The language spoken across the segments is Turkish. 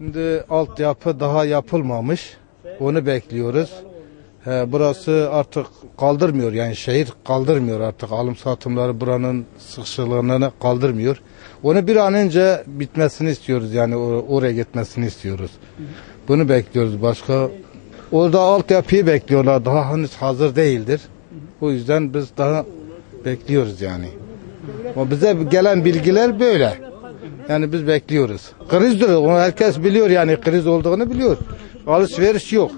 Şimdi altyapı daha yapılmamış. Onu bekliyoruz. Burası artık kaldırmıyor, yani şehir kaldırmıyor artık, alım satımları buranın sıkışıklığını kaldırmıyor. Onu bir an önce bitmesini istiyoruz, yani oraya gitmesini istiyoruz. Bunu bekliyoruz. Başka orada altyapıyı bekliyorlar, daha henüz hazır değildir. O yüzden biz daha bekliyoruz yani. O bize gelen bilgiler böyle. Yani biz bekliyoruz. Krizdir, onu herkes biliyor, yani kriz olduğunu biliyor. Alışveriş yok.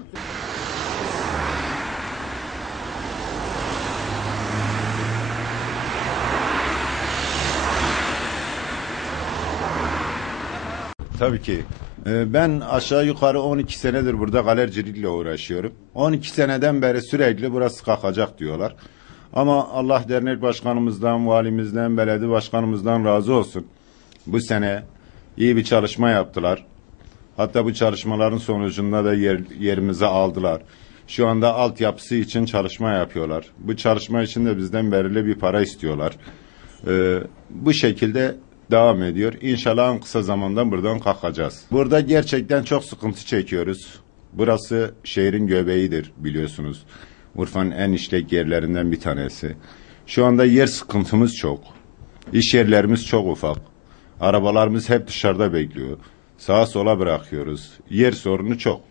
Tabii ki. Ben aşağı yukarı 12 senedir burada galericilikle uğraşıyorum. 12 seneden beri sürekli burası kalkacak diyorlar. Ama Allah dernek başkanımızdan, valimizden, belediye başkanımızdan razı olsun. Bu sene iyi bir çalışma yaptılar. Hatta bu çalışmaların sonucunda da yerimizi aldılar. Şu anda altyapısı için çalışma yapıyorlar. Bu çalışma için de bizden belirli bir para istiyorlar. Bu şekilde devam ediyor. İnşallah en kısa zamanda buradan kalkacağız. Burada gerçekten çok sıkıntı çekiyoruz. Burası şehrin göbeğidir biliyorsunuz. Urfa'nın en işlek yerlerinden bir tanesi. Şu anda yer sıkıntımız çok. İş yerlerimiz çok ufak. Arabalarımız hep dışarıda bekliyor. Sağa sola bırakıyoruz. Yer sorunu çok.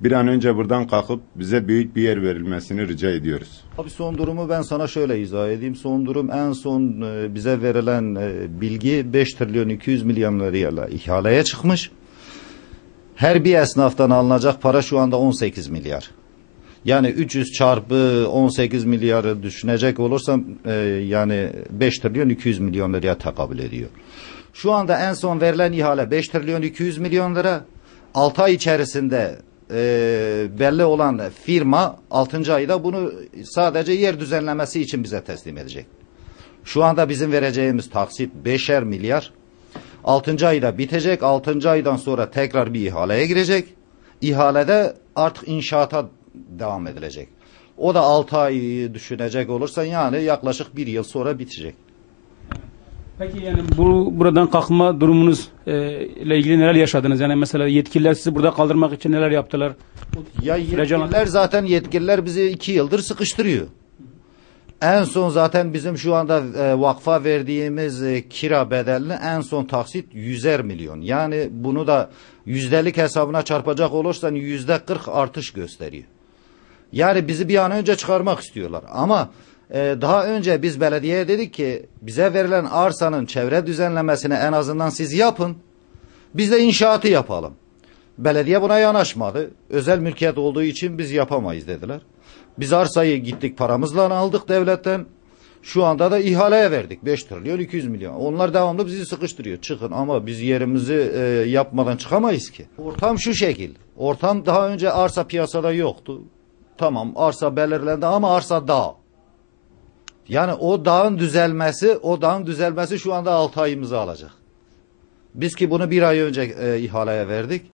Bir an önce buradan kalkıp bize büyük bir yer verilmesini rica ediyoruz. Abi son durumu ben sana şöyle izah edeyim. Son durum, en son bize verilen bilgi 5 trilyon 200 milyon lirayla ihaleye çıkmış. Her bir esnaftan alınacak para şu anda 18 milyar. Yani 300 çarpı 18 milyarı düşünecek olursam yani 5 trilyon 200 milyon liraya tekabül ediyor. Şu anda en son verilen ihale 5 trilyon 200 milyon lira. 6 ay içerisinde belli olan firma 6. ayda bunu sadece yer düzenlemesi için bize teslim edecek. Şu anda bizim vereceğimiz taksit 5'er milyar. 6. ayda bitecek. 6. aydan sonra tekrar bir ihaleye girecek. İhalede artık inşaata devam edilecek. O da 6 ay düşünecek olursan yani yaklaşık 1 yıl sonra bitecek. Peki yani buradan kalkma durumunuz ile ilgili neler yaşadınız? Yani mesela yetkililer sizi burada kaldırmak için neler yaptılar? Ya yetkililer bizi 2 yıldır sıkıştırıyor. En son zaten bizim şu anda vakfa verdiğimiz kira bedelini en son taksit 100'er milyon. Yani bunu da yüzdelik hesabına çarpacak olursan %40 artış gösteriyor. Yani bizi bir an önce çıkarmak istiyorlar. Ama daha önce biz belediyeye dedik ki bize verilen arsanın çevre düzenlemesini en azından siz yapın. Biz de inşaatı yapalım. Belediye buna yanaşmadı. Özel mülkiyet olduğu için biz yapamayız dediler. Biz arsayı gittik paramızla aldık devletten. Şu anda da ihaleye verdik. 5 trilyon 200 milyon. Onlar devamlı bizi sıkıştırıyor. Çıkın ama biz yerimizi yapmadan çıkamayız ki. Ortam şu şekil. Ortam daha önce arsa piyasada yoktu. Tamam arsa belirlendi ama arsa dağ. Yani o dağın düzelmesi şu anda 6 ayımızı alacak. Biz ki bunu 1 ay önce ihaleye verdik.